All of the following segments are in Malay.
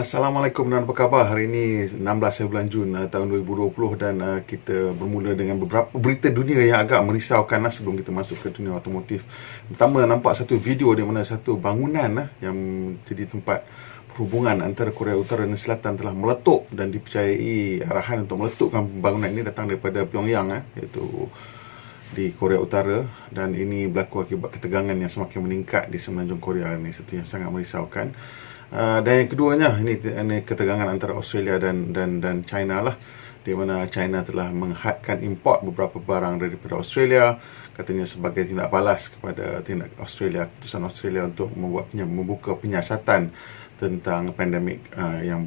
Assalamualaikum dan apa khabar? Hari ini 16 bulan Jun tahun 2020 dan kita bermula dengan beberapa berita dunia yang agak merisaukan sebelum kita masuk ke dunia otomotif. Pertama, nampak satu video di mana satu bangunan yang jadi tempat perhubungan antara Korea Utara dan Selatan telah meletup dan dipercayai arahan untuk meletupkan bangunan ini datang daripada Pyongyang, iaitu di Korea Utara, dan ini berlaku akibat ketegangan yang semakin meningkat di semenanjung Korea. Ini satu yang sangat merisaukan. Dan yang keduanya, ini ketegangan antara Australia dan China lah, di mana China telah menghadkan import beberapa barang daripada Australia, katanya sebagai tindak balas kepada tindak keputusan Australia untuk membuka penyiasatan tentang pandemik yang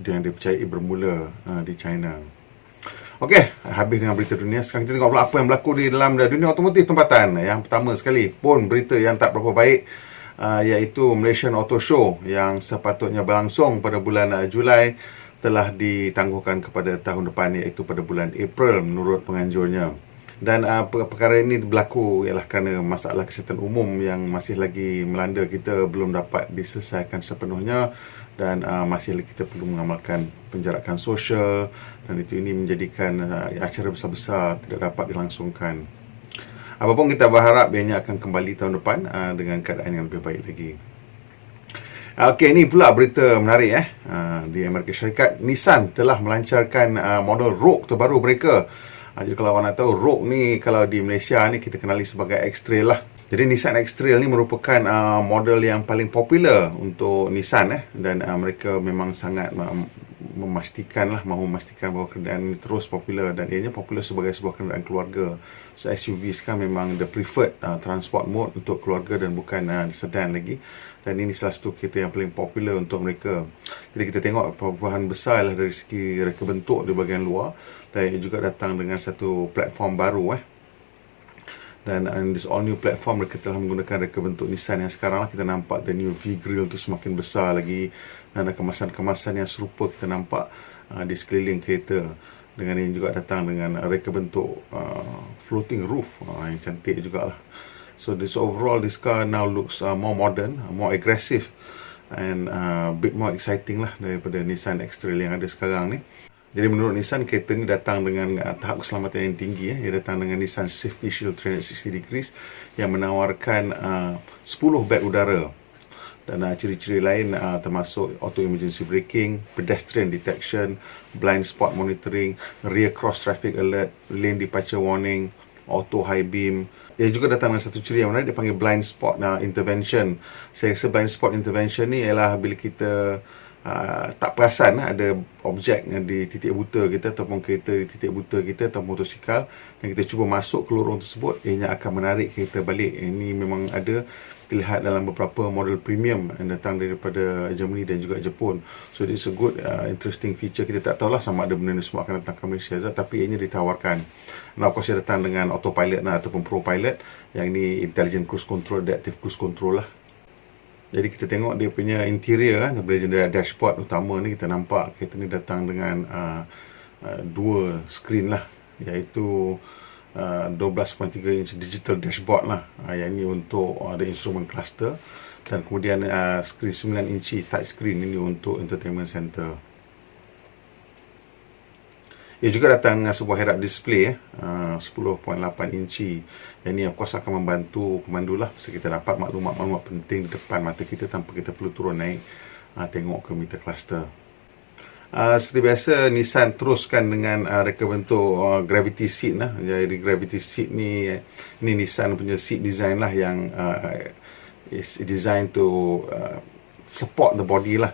dipercayai bermula di China. Okey, habis dengan berita dunia. Sekarang kita tengok pula apa yang berlaku di dalam dunia otomotif tempatan. Yang pertama sekali pun berita yang tak berapa baik, iaitu Malaysian Auto Show yang sepatutnya berlangsung pada bulan Julai telah ditangguhkan kepada tahun depan, iaitu pada bulan April menurut penganjurnya. Dan perkara ini berlaku ialah kerana masalah kesihatan umum yang masih lagi melanda kita belum dapat diselesaikan sepenuhnya, dan masih lagi kita perlu mengamalkan penjarakan sosial, dan ini menjadikan acara besar-besar tidak dapat dilangsungkan. Apapun, kita berharap ianya akan kembali tahun depan dengan keadaan yang lebih baik lagi. Okey, ini pula berita menarik di Amerika Syarikat. Nissan telah melancarkan model Rogue terbaru mereka. Jadi kalau awak nak tahu, Rogue ni kalau di Malaysia ni kita kenali sebagai X-Trail lah. Jadi Nissan X-Trail ni merupakan model yang paling popular untuk Nissan dan mereka memang sangat memastikan bahawa kenderaan ini terus popular, dan ianya popular sebagai sebuah kenderaan keluarga. So SUV sekarang memang the preferred transport mode untuk keluarga dan bukan sedan lagi, dan ini salah satu kereta yang paling popular untuk mereka. Jadi kita tengok perubahan besar lah dari segi reka bentuk di bahagian luar, dan ia juga datang dengan satu platform baru dan this all new platform mereka telah menggunakan reka bentuk Nissan yang sekarang lah. Kita nampak the new V-Grill tu semakin besar lagi, dan ada kemasan-kemasan yang serupa kita nampak di sekeliling kereta. Dengan ini juga datang dengan reka bentuk floating roof yang cantik jugalah. So overall this car now looks more modern, more aggressive, and a bit more exciting lah daripada Nissan X-Trail yang ada sekarang ni. Jadi menurut Nissan, kereta ni datang dengan tahap keselamatan yang tinggi. Ia datang dengan Nissan Safety Shield 360 degrees yang menawarkan 10 beg udara. Dan ciri-ciri lain termasuk auto emergency braking, pedestrian detection, blind spot monitoring, rear cross traffic alert, lane departure warning, auto high beam. Ia juga datang dengan satu ciri yang menarik, dia panggil blind spot intervention. Saya rasa blind spot intervention ni ialah bila kita tak perasan ada objek di titik buta kita, ataupun kereta di titik buta kita, atau motosikal, dan kita cuba masuk ke lorong tersebut, ianya akan menarik kereta balik. Ini memang ada, kita lihat dalam beberapa model premium yang datang daripada Germany dan juga Jepun. So it's a good interesting feature. Kita tak tahulah sama ada benda ni semua akan datang ke Malaysia, tapi ianya ditawarkan. Nah, of course ia datang dengan autopilot ataupun pro pilot, yang ini intelligent cruise control, adaptive cruise control lah. Jadi kita tengok dia punya interior daripada dashboard utama ni, kita nampak kereta ni datang dengan dua skrin lah, iaitu 12.3 inch digital dashboard lah, yang ini untuk ada instrument cluster, dan kemudian skrin 9 inci touch screen ini untuk entertainment center. Ia juga datang dengan sebuah head-up display 10.8 inci. Yang ini of course akan membantu pemandu lah, so kita dapat maklumat-maklumat penting di depan mata kita tanpa kita perlu turun naik tengok ke meter cluster. Seperti biasa, Nissan teruskan dengan reka bentuk gravity seat lah. Jadi gravity seat ni, ini Nissan punya seat design lah, yang is designed to support the body lah,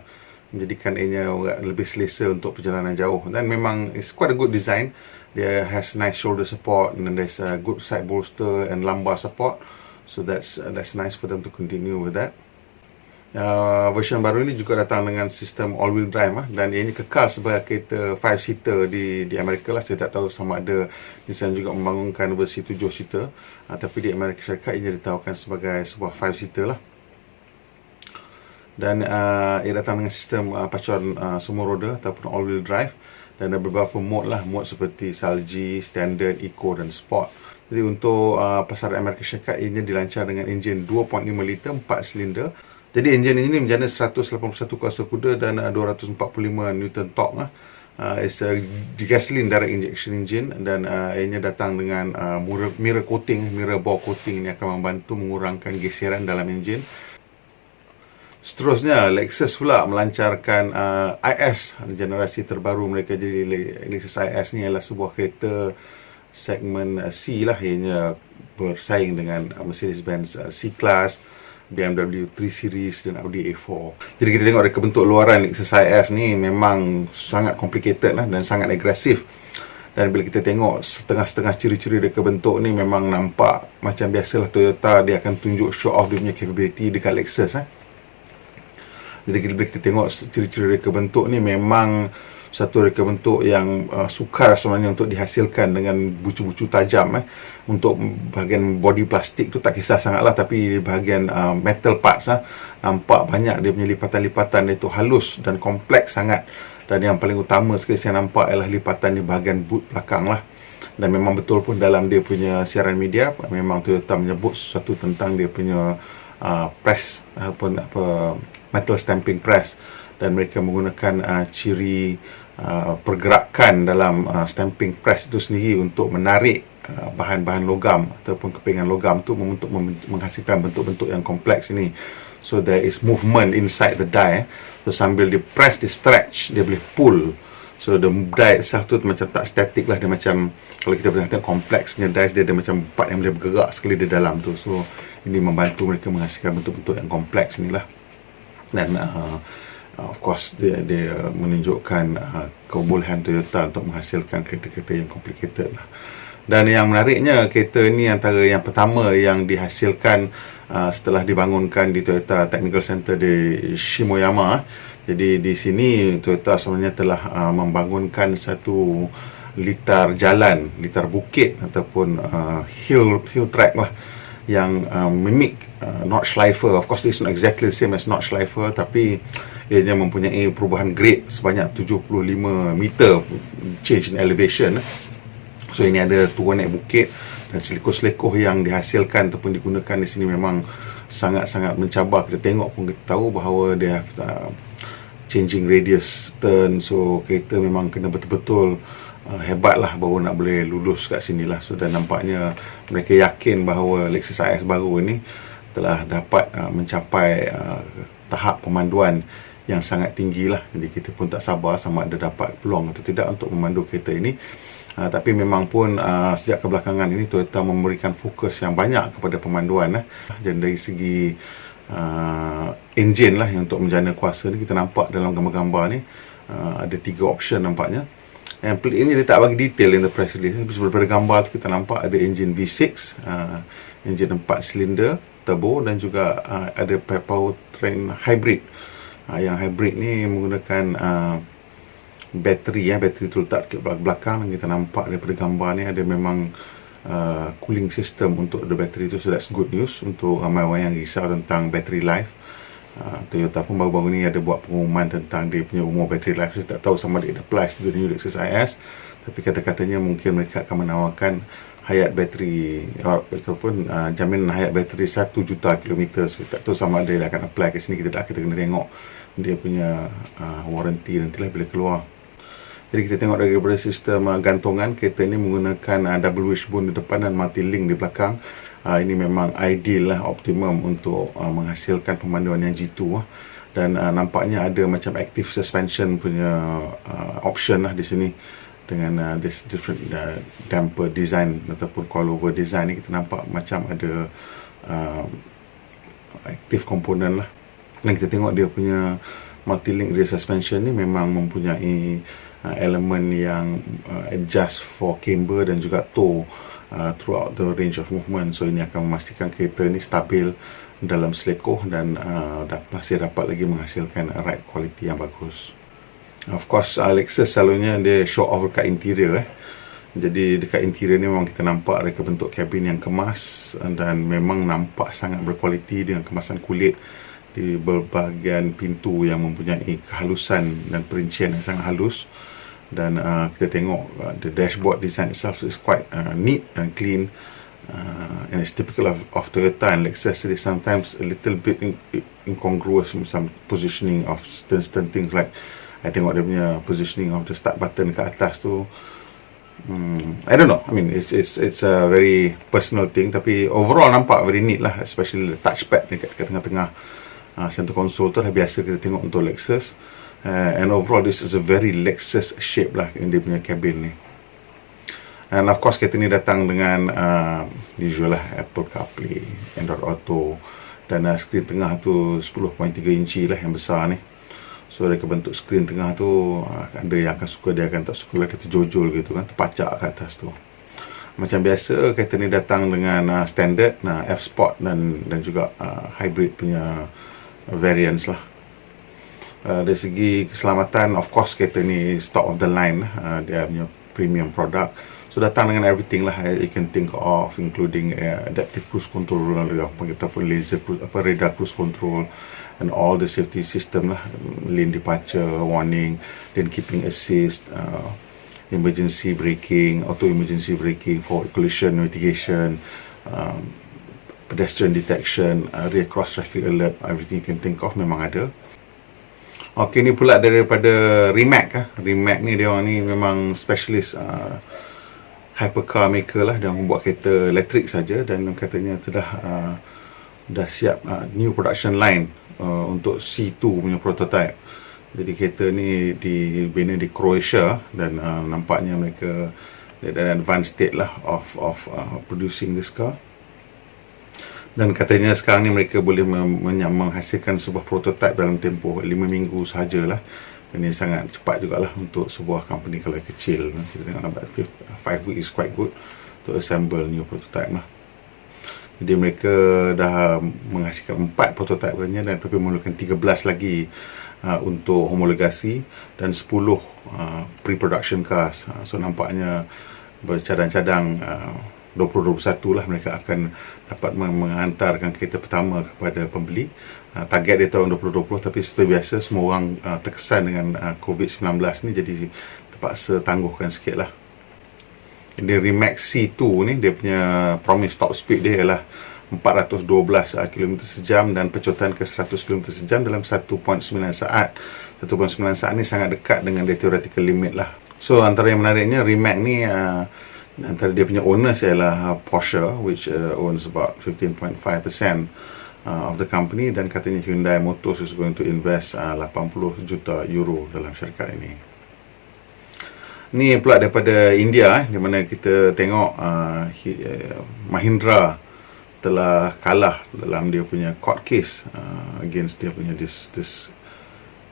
menjadikan ianya lebih selesa untuk perjalanan jauh. Dan memang it's quite a good design. Dia has nice shoulder support, and then there's a good side bolster and lumbar support. So that's nice for them to continue with that. Version baru ini juga datang dengan sistem all-wheel drive dan ini kekal sebagai kereta 5-seater di Amerika lah. Saya tak tahu sama ada Nissan juga membangunkan versi 7-seater, tapi di Amerika Syarikat ia ditawarkan sebagai sebuah 5-seater lah. Dan ia datang dengan sistem pacuan semua roda ataupun all-wheel drive, dan ada beberapa mode lah, mode seperti salji, standard, eco dan sport. Jadi untuk pasaran Amerika Syarikat, ianya dilancar dengan enjin 2.5 liter 4 silinder Jadi enjin ini menjana 181 kuasa kuda dan 245 Newton torque. It's a gasoline direct injection engine dan ianya datang dengan mirror coating, mirror bore coating. Ini akan membantu mengurangkan geseran dalam enjin. Seterusnya, Lexus pula melancarkan IS, generasi terbaru mereka. Jadi Lexus IS ni adalah sebuah kereta segmen C lah, ianya bersaing dengan Mercedes-Benz C-Class, BMW 3 Series dan Audi A4. Jadi kita tengok reka bentuk luaran Lexus IS ni memang sangat complicated lah dan sangat agresif. Dan bila kita tengok setengah-setengah ciri-ciri reka bentuk ni memang nampak macam biasalah Toyota, dia akan tunjuk show off dia punya capability dekat Lexus. Jadi bila kita tengok ciri-ciri reka bentuk ni memang satu reka bentuk yang sukar sebenarnya untuk dihasilkan dengan bucu-bucu tajam. Untuk bahagian body plastik tu tak kisah sangat lah, tapi bahagian metal parts nampak banyak dia punya lipatan-lipatan itu halus dan kompleks sangat. Dan yang paling utama sekali saya nampak ialah lipatan di bahagian boot belakang lah. Dan memang betul pun dalam dia punya siaran media memang Toyota menyebut sesuatu tentang dia punya press ataupun metal stamping press, dan mereka menggunakan ciri pergerakan dalam stamping press itu sendiri untuk menarik bahan-bahan logam ataupun kepingan logam tu untuk menghasilkan bentuk-bentuk yang kompleks ini. So there is movement inside the die. So sambil dia press, dia stretch, dia boleh pull. So the die itself tu macam tak static lah, dia macam kalau kita pernah tengok kompleks punya dies, dia ada macam part yang boleh bergerak sekali di dalam tu. So ini membantu mereka menghasilkan bentuk-bentuk yang kompleks inilah. Dan of course dia menunjukkan kebolehan Toyota untuk menghasilkan kereta-kereta yang complicated lah. Dan yang menariknya, kereta ini antara yang pertama yang dihasilkan setelah dibangunkan di Toyota Technical Center di Shimoyama. Jadi di sini Toyota sebenarnya telah membangunkan satu litar jalan, litar bukit ataupun hill track lah, yang mimik Nordschleife. Of course it's not exactly the same as Nordschleife, tapi ianya mempunyai perubahan grade sebanyak 75 meter change in elevation. So ini ada turun naik bukit, dan selekoh-selekoh yang dihasilkan ataupun digunakan di sini memang sangat-sangat mencabar. Kita tengok pun kita tahu bahawa dia changing radius turn. So kereta memang kena betul-betul hebat lah baru nak boleh lulus kat sini lah. So dan nampaknya mereka yakin bahawa Lexus IS baru ini telah dapat mencapai tahap pemanduan yang sangat tinggi lah. Jadi kita pun tak sabar sama ada dapat peluang atau tidak untuk memandu kereta ini. Tapi memang pun sejak kebelakangan ini Toyota memberikan fokus yang banyak kepada pemanduan. Dan dari segi enjin lah yang untuk menjana kuasa ni, kita nampak dalam gambar-gambar ni ada 3 option nampaknya. Yang pelik ini dia tak bagi detail in the press release. Daripada gambar tu kita nampak ada enjin V6, enjin 4 silinder turbo, dan juga ada powertrain hybrid. Yang hybrid ni menggunakan bateri tu letak ke belakang. Kita nampak daripada gambar ni ada memang cooling system untuk the battery tu. So that's good news untuk ramai orang yang risau tentang battery life. Toyota pun baru-baru ni ada buat pengumuman tentang dia punya umur battery life. Saya tak tahu sama ada it applies to the new Lexus IS, tapi kata-katanya mungkin mereka akan menawarkan hayat bateri ataupun jaminan hayat bateri 1 juta kilometer. So tak tahu sama ada dia akan apply ke sini. Kita kena tengok dia punya warranty nantilah bila keluar. Jadi kita tengok daripada sistem gantungan, kereta ini menggunakan double wishbone di depan dan multi-link di belakang. Ini memang ideal lah, optimum untuk menghasilkan pemanduan yang G2 dan nampaknya ada macam active suspension punya option lah di sini dengan this different damper design ataupun coilover design ni. Kita nampak macam ada active component lah. Dan kita tengok dia punya multi-link rear suspension ni memang mempunyai elemen yang adjust for camber dan juga tow throughout the range of movement. So ini akan memastikan kereta ni stabil dalam selekoh dan masih dapat lagi menghasilkan ride quality yang bagus. Of course Lexus selalunya dia show off dekat interior. Jadi dekat interior ni memang kita nampak reka bentuk kabin yang kemas dan memang nampak sangat berkualiti dengan kemasan kulit di bahagian pintu yang mempunyai kehalusan dan perincian yang sangat halus. Dan kita tengok the dashboard design itself is quite neat and clean. And it's typical of Toyota and Lexus. It is sometimes a little bit incongruous with some positioning of certain things, like I tengok dia punya positioning of the start button kat atas tu. I don't know. I mean, it's a very personal thing, tapi overall nampak very neat lah, especially the touchpad ni kat tengah-tengah center console tu dah biasa kita tengok untuk Lexus. And overall this is a very Lexus shape lah in dia punya cabin ni. And of course kereta ni datang dengan usual lah Apple CarPlay, Android Auto, dan skrin tengah tu 10.3 inci lah yang besar ni. So dari bentuk skrin tengah tu, ada yang akan suka, dia akan tak suka lah, dia terjojol gitu kan, terpacak kat atas tu. Macam biasa kereta ni datang dengan standard, F-Sport dan juga hybrid punya variants lah. Dari segi keselamatan, of course kereta ni top of the line, dia punya premium product. So datang dengan everything lah you can think of, including adaptive cruise control, kita pun laser radar cruise control, and all the safety system lah, lane departure warning, then keeping assist, emergency braking, auto emergency braking, forward collision mitigation, pedestrian detection, rear cross traffic alert, everything you can think of memang ada. Okey, ni pula daripada Rimac. Rimac ni dia orang ni memang specialist hypercar maker lah. Dia membuat kereta elektrik saja, dan katanya dah siap new production line untuk C2 punya prototype. Jadi kereta ni dibina di Croatia, dan nampaknya mereka dalam advanced state lah of producing this car. Dan katanya sekarang ni mereka boleh menghasilkan sebuah prototype dalam tempoh 5 minggu sahajalah. Ini sangat cepat jugalah untuk sebuah company kalau kecil. Kita tengok 5 weeks is quite good to assemble new prototype lah. Jadi mereka dah menghasilkan 4 prototype katanya, dan tapi memerlukan 13 lagi untuk homologasi, dan 10 pre-production cars. So nampaknya bercadang-cadang 2021 lah mereka akan dapat menghantarkan kereta pertama kepada pembeli. Target dia tahun 2020, tapi seperti biasa semua orang terkesan dengan COVID-19 ni, jadi terpaksa tangguhkan sikit lah. Dia Rimac C2 ni, dia punya promise top speed dia ialah 412 km sejam dan pecotan ke 100 km sejam dalam 1.9 saat. 1.9 saat ni sangat dekat dengan the theoretical limit lah. So antara yang menariknya, Rimac ni antara dia punya owners ialah Porsche, which owns about 15.5% of the company, dan katanya Hyundai Motors is going to invest 80 juta euro dalam syarikat ini. Ni pula daripada India, di mana kita tengok Mahindra telah kalah dalam dia punya court case against dia punya this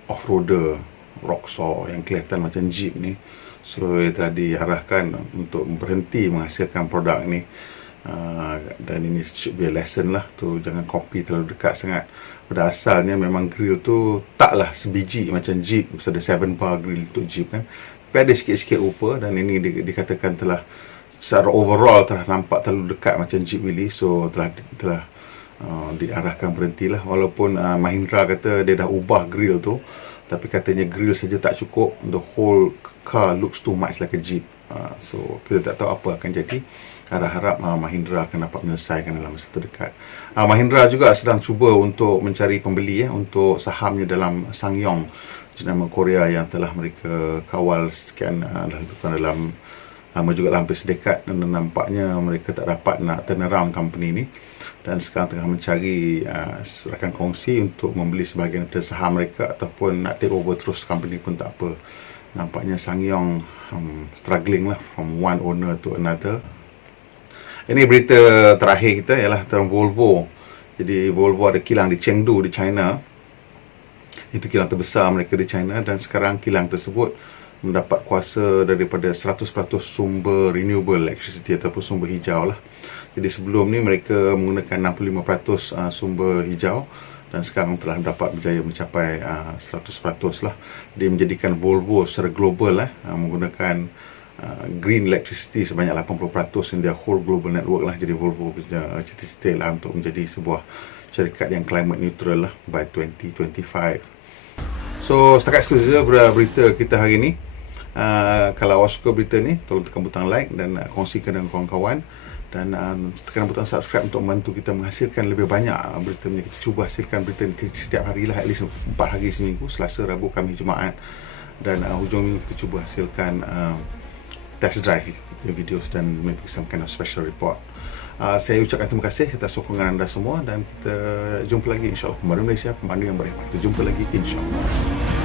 off-roader Roxor yang kelihatan macam Jeep ni. So ia telah diarahkan untuk berhenti menghasilkan produk ni. Dan ini should be a lesson lah, tu jangan copy terlalu dekat sangat. Pada asalnya memang grill tu taklah sebiji macam Jeep, mesti ada 7 bar grill untuk Jeep kan, tapi ada sikit-sikit rupa, dan ini dikatakan telah secara overall telah nampak terlalu dekat macam Jeep Willys. So telah diarahkan berhentilah. Walaupun Mahindra kata dia dah ubah grill tu, tapi katanya grill saja tak cukup, the whole car looks too much like a Jeep. So kita tak tahu apa akan jadi. Harap-harap Mahindra akan dapat menyelesaikan dalam masa terdekat. Mahindra juga sedang cuba untuk mencari pembeli untuk sahamnya dalam SsangYong, jenama Korea yang telah mereka kawal sekian dalam lama juga, hampir sedekat, dan nampaknya mereka tak dapat nak turn around company ni, dan sekarang tengah mencari rakan kongsi untuk membeli sebahagian daripada saham mereka, ataupun nak take over terus company pun tak apa. Nampaknya SsangYong struggling lah from one owner to another. Ini berita terakhir kita ialah tentang Volvo. Jadi Volvo ada kilang di Chengdu di China. Itu kilang terbesar mereka di China, dan sekarang kilang tersebut mendapat kuasa daripada 100% sumber renewable electricity ataupun sumber hijau lah. Jadi sebelum ni mereka menggunakan 65% sumber hijau, dan sekarang telah dapat berjaya mencapai 100% lah. Jadi menjadikan Volvo secara global menggunakan green electricity sebanyak 80% in their whole global network lah. Jadi Volvo punya cita-cita lah untuk menjadi sebuah syarikat yang climate neutral lah by 2025. So setakat itu saja berita kita hari ini. Kalau awak suka berita ni, tolong tekan butang like dan kongsikan dengan kawan-kawan. Dan tekan butang subscribe untuk membantu kita menghasilkan lebih banyak berita ni. Kita cuba hasilkan berita ni setiap hari lah, at least 4 hari seminggu, Selasa, Rabu, Khamis, Jumaat. Dan hujung minggu kita cuba hasilkan test drive videos dan maybe some kind of special report. Saya ucapkan terima kasih atas sokongan anda semua, dan kita jumpa lagi insyaAllah. Kembali Malaysia, pemandu yang beriman. Kita jumpa lagi insyaAllah.